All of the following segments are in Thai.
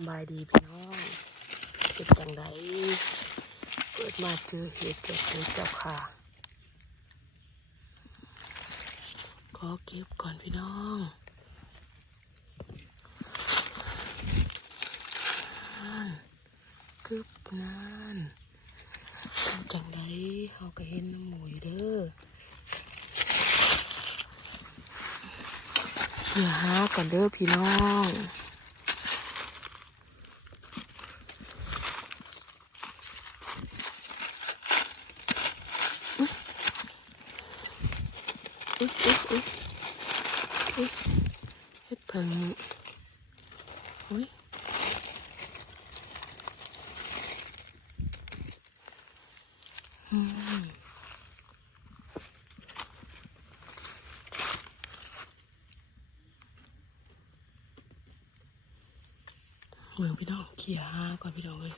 สบายดีพี่น้องเป็นจังไดเกิดมาเจอเหตุเกิดขึ้นเจ้าค่ะ ขอเก็บก่อนพี่น้องนั่นกึบนานเป็นจังไดเขาก็เห็นน้ำหมูอยู่เด้อเขี่ยหาก่อนเด้อพี่น้อง อุ๊ยอุ๊ยอุ๊ยอุ๊ยเฮ็ดเพิงอุ้ยอืมเมืองพี่น้องเขี่ยหาก่อนพี่น้องเลย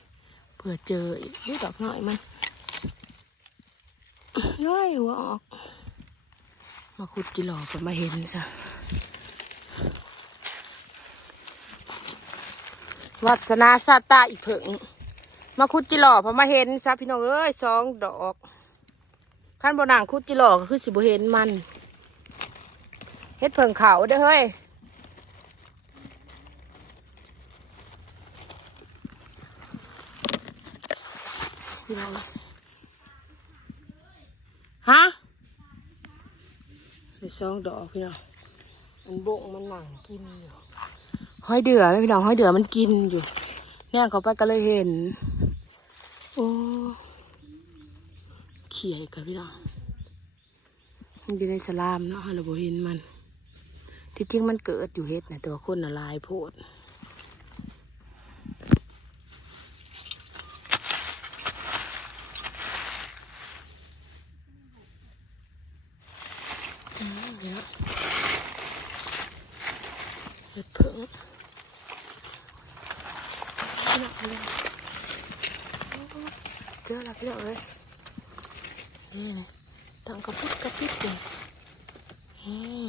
เผื่อเจออีกอุ๊ยดอกหน่อยมันน้อยหัวออก มาขุดกิโลก็มาเห็นซะวัสนาซาตาอีกเผิงมาขุดจิหล่อพอมาเห็นซะพี่น้องเอ้ยสองดอกขั้นบนางขุดจิหล่อก็คือสิบเห็นมันเฮ็ดเผิงเขาเด้อเฮ้ย พี่น้องฮะในซองดอกพี่น้องมันโบงมันหนังกินอยู่ห้อยเดือไหมพี่น้องห้อยเดือมันกินอยู่เนี่ยเขาไปก็เลยเห็น โอ้เขี่ยอีกับพี่น้องมันอยู่ในสลามเนาะเราบเห็นมัน ที่จริงมันเกิดอยู่เฮ็ดนะแต่ว่าคนน่ะหลายโพด อืมเนี่ยเฮ็ดเพิ่งพี่น้องพี่น้องโอ้เจอแล้วพี่น้องเลยนี่นะตั้งกระพุดกระปิดเลยอืม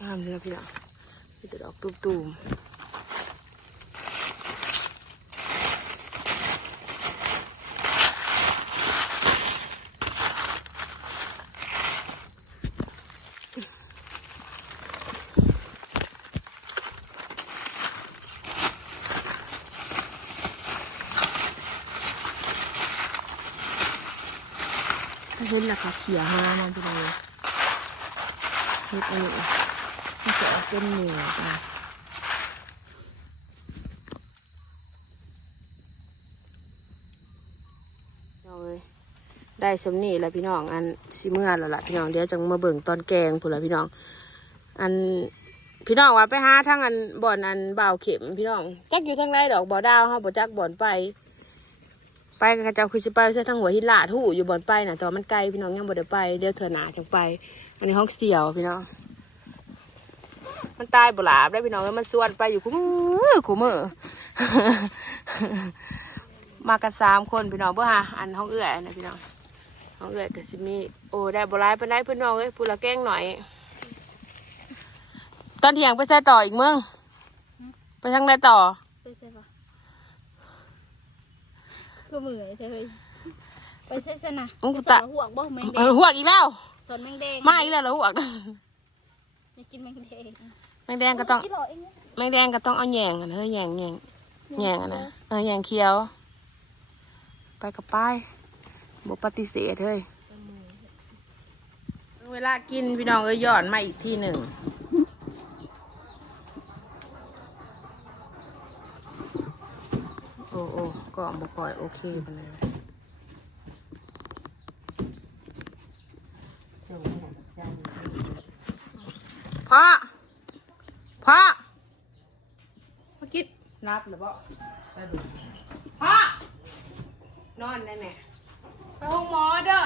งามเลยนะพี่น้องมีแต่ดอกตูมๆ ถ้าเห็นแล้วก็เขียหามันพี่น้องเลยเฮ็ดอันนี้มันจะออกเป็นเหนือจ้ะเอาเลยได้สำนีแล้วพี่น้อง อันสิเมื่อแล้วล่ะพี่น้องเดี๋ยวจังมาเบิ่งตอนแกงพุ่นละพี่น้อง อันพี่น้องว่าไปหาทางอันบ่อนอันบ่าวเข็มพี่น้องจักอยู่ทางไรดอกบ่อดาวเฮาบ่จักบ่อนไป ไปกับเจ้าคือสิไปใช่ทางหัวหินลาดหูอยู่บนไปน่ะแต่ว่ามันไกลพี่น้องยังบ่ได้ไปเดี๋ยวเถือหนาจังไป อันนี้ห้องเสียวพี่น้องมันตายบ่หลาบได้พี่น้องแล้วมันส่วนไปอยู่คู่มือคู่มือมากันสามคนพี่น้องเพื่อหาอันห้องเอื้อยนะพี่น้องห้องเอื้อยกับซิมีโอ้ได้บ่ร้ายไปได้เพื่อนน้องเอ้ยพูละแกล้งหน่อย ตอนเที่ยงไปใส่ต่ออีกมึงไปทางไหนต่อไปใช่ ปะคือมือเธอเฮ้ยไปใช่สนะอุ้งไปตะสอนห่วงบ่แมงแดเอองหัวกอีกแล้วสอนแมงแดงมาอีกแล้วเหรอหัวกอยากกินแมงแดงแมงแดงก็ต้อง ที่รอเองเนี่ยแมงแดงก็ต้องเอาแยงกันเฮ้ยแยงแยงแยงอะนะเออแยงเขียว ไปกับป้ายบปฏิเสธเฮ้ยเวลากินพี่น้องเอ้ยย้อนมาอีกที่หนึ่งโอ้โอ้ก็บอกคอยโอเคไปเลยพ่อ พ่อเมื่อกี้นับหรือเปล่าพ่อ นอนได้ไหมไปห้องหมอเด้อ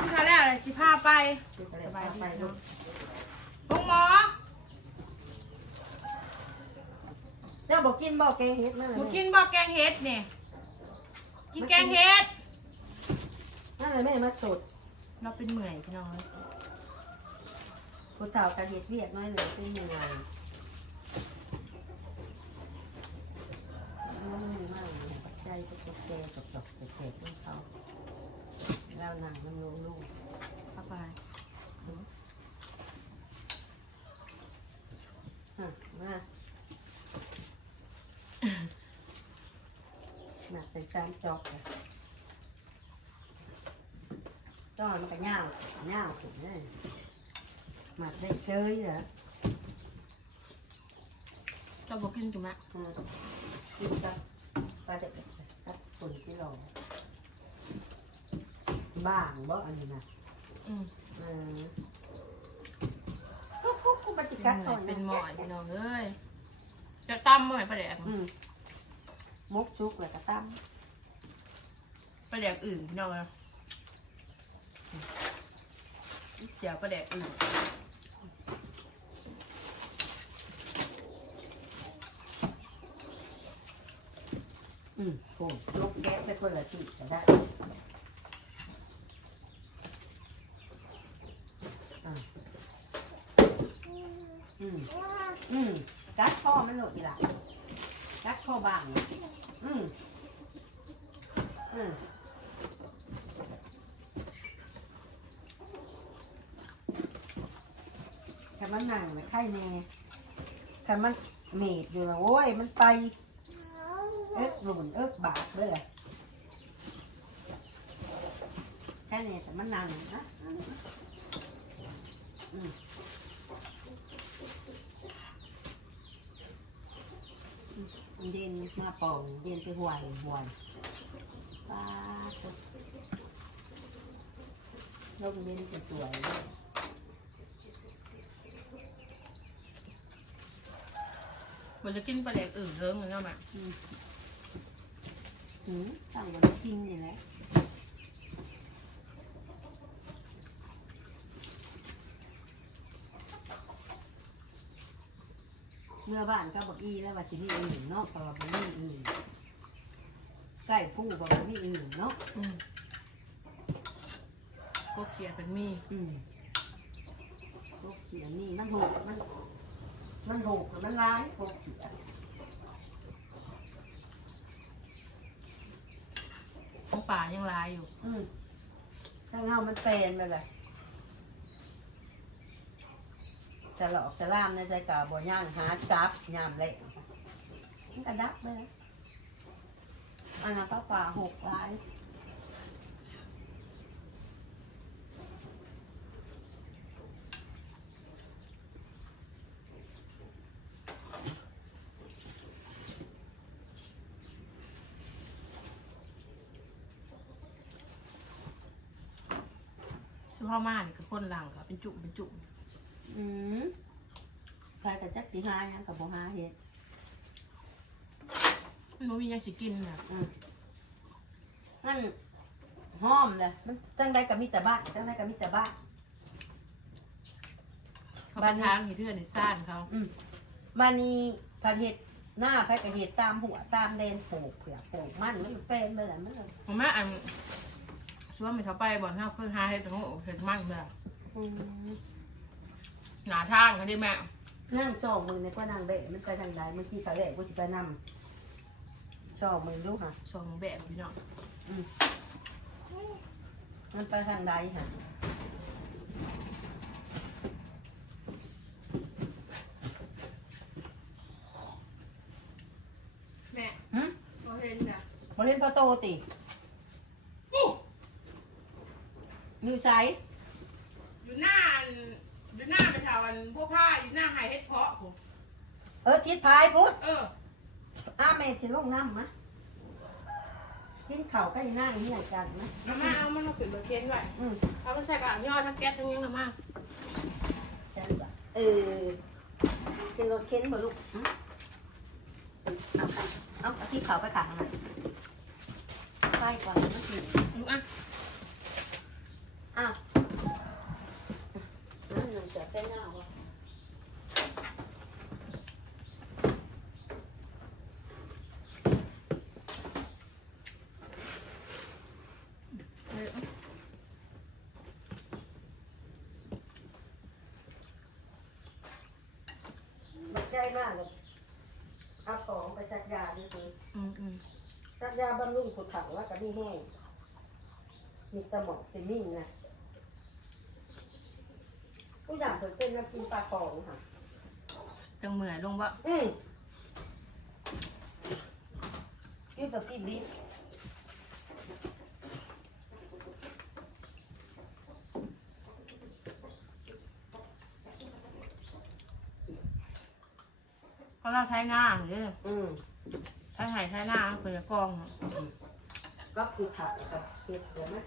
พี่ทาแล้วเลยสิพาไปสบายดีเนาะห้องหมอ เจ้าบอกกินบอกแกงเฮ็ดนั่นแหละหมูแม่กินบ่แกงเห็ดเนี่ยกินแกงเห็ด นั่นแหละแม่มาสดเราเป็นเหมื่อยพี่น้องผู้เฒ่ากระเฮ็ดเวียกน้อยหนึ่งเป็นยังไงมันมีมากเลยปัจจัยจะตกแก่ตกตกตกแก่ของเขาแล้วหนังมันลงลูกเข้าไปอะมา หนักเป็นสามจอกเลยตอนมันก็ย่างย่างถึงเลยหมักได้เชยเหรอเจ้าบอกกินจุ๊มะอืมกินกับปลาเด็กกับปุ่นที่หลอบ้างบ่อันนี้นะอืมเออก็ก็ก็ปฏิกัดก่อนเป็นหมอยพี่น้องเอ้ยจะตั้มบ่ไหมปลาแดกอืม มกชุกแล้วก็ตั้มปลาแดกอื่นพี่น้องเอ้ยเจียวปลาแดกอื่นอืมโอ้ยกแกะไปคนละที่ก็ได้อะอืม อืม กัดพ่อมันหลดอีหล่ะ กัดพ่อบางอืมอืมแต่มันหนังนะไข่แน่แต่มันเมดอยู่นะโอ้ย มันไป เอิกหลุนเอิกบาทเลยแค่นี้แต่มันนานนะอืมมัน เด่นมาปองเด่นไปหวยหวยป้าตุ๊ลงเด่นจะสวยเลยมันจะกินปลาแดกอื่นเริ่มเลยเนาะแม่อืมอืมสั่งวันกินนี่แหละ เมื่อบ้านก็บอกอีแล้วว่าสิมีอื่นเนาะเพราะว่าบ่มีอื่นใกล้ผู้บอกว่ามีอื่นเนาะอืมพวกเกียร์เป็นมีอืมพวกเขียนนี่มันโหกมันมันโหกมันร้ายพวกเขียนของป่ายังลายอยู่อืมถ้าเงามันเป็นไปเลย จะหลอกจะล่ามในใจกาบ่ย่างหาซับยามเละมันกระดับเลยอันนั้นก็ป่าหกลายเฉพาะมานี่คือคนหลังค่ะเป็นจุ่มเป็นจุ่ม อืมใครกับจักสีหายังกับบ่หาเห็ดมันบ่มีหยังสิกินน่ะอืมนั่นหอมเลยมันจังใดกับมิตรบ้านจังใดกับมิตรบ้าน เขาไปทางเห็ดเทือนในซ่านเขาอืมมานีผัดเห็ดหน้าแพ็กกับเห็ดตามหัวตามเลนปลูกเผือกปลูกมันมันเป็นไปเลยมันเลยผมแม่อันช่วงมันเขาไปบ่อนเฮาเพิ่งหาเห็ดของเห็ดมันแบบอืม หนาทางเขาได้แม่นั่งสองมือในก็นั่งเบะมันไปทางใดเมื่อกี้ตอนแรกกูจะไปนำชอบมือดูค่ะสองแบบพี่น้องมันไปทางใดค่ะแม่หึเขาเห็นแบบบริเวณพอโตติมิวไซส์ อยู่หน้าอันอยู่หน้าไปแถว อันพวกผ้าอยู่หน้าไฮเฮ็ดเพาะผมเออทิศพายพุทธเอออ้าเมทิลงน้ำมะกินเข่าวใกล้หน้าอย่างนี้กันนะเอามาเอามันมาขึ้นรถเข็นไว้อืมเอามันใส่กระยอดทั้งแก๊สทั้งยังละมาจันว่าเออเป็นรถเข็นบ่ลูกหึเอาไปเอาเอาที่เขาไปขังหน่อยไปก่อนมันกินดูอะอ้าวนั่นหนึ่งจะเป็นหน้า มากเลยเอาของไปจัดยาด้วยคืออืมอืมจัดยาบำรุงขุดถังแล้วก็นี่แห้งมีตะหมอกเป็นนิ่งนะผู้อย่างเปิดเป็นน้ำกินปลาของค่ะ จังเหมือนลงว่าอืมกินแบบกินดิบ เขาเราใช้หน้าหรืออืมใช้ไห่ใช้หน้าเพื่อกองก็คือถังกับเห็ดเดี๋ยวมัน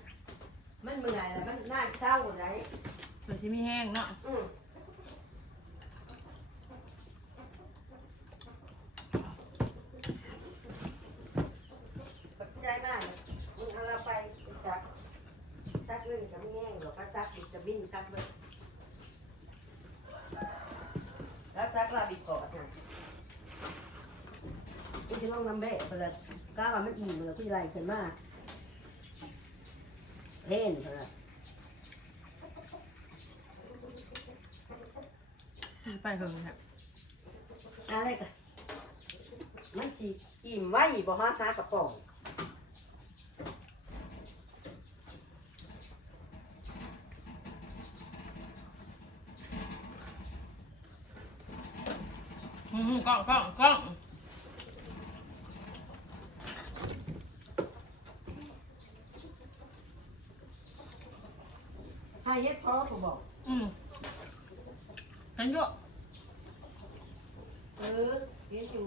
มันเมื่อยแล้วมันน่าเศร้าไหนเพื่อชิมีแห้งเนาะอืมปัจจัยมากเลยมึงเอาเราไปจักจักเรื่องจะไม่แห้งหรอกก็จักบิดจะบินจักเลยแล้วจักลาบิดก่อนนะ อีกที่น้องน้ำเบะไปเลยก้าวว่ามันอิ่มเลยที่ไรขึ้นมาเพ่นเลยไปเถอะครับอะไรกันมันสิอิ่มไว้บ่ฮอดหากระป๋องอืมกล้องกล้องกล้อง ให้เฮ็ดพอผมบอก อืมฉันเยอะเออเฮ็ดอยู่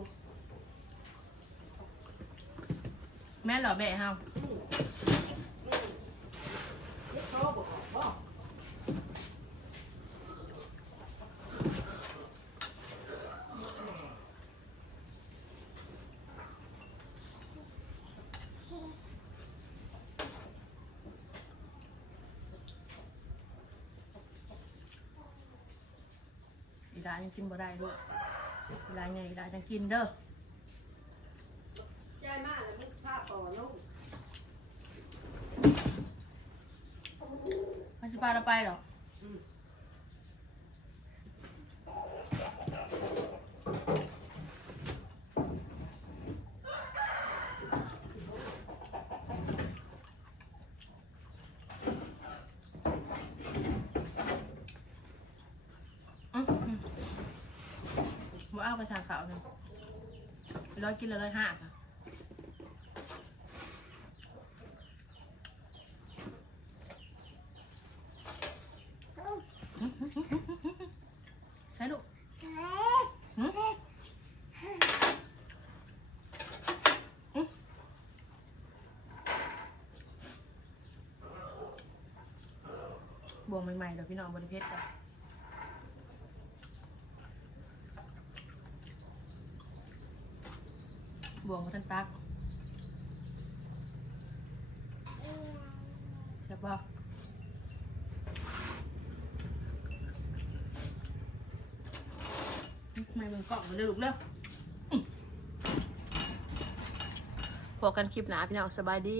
แม่นเหรอแบะเฮา อืมอืมเฮ็ดพอบอกบอก อีดายังกินบ่ได้ด้วยอีดาไงอีดายังกินเด้อ ใจมากเลยมึงผ้าต่อลูก มันจะพาเราไปเหรอ อืม อืมอืมบ่เอา ไปทางเขาเลยร้อยกินละร้อยห้าค่ะใช่ลูกหือบวงใหม่ๆเดี๋ยวพี่น้องบริเพชรกัน บวงท่าทันตักใช่ปะไม่มึงกล่องเลยลูกเด้อพอกันคลิปหนาพี่น้องสบายดี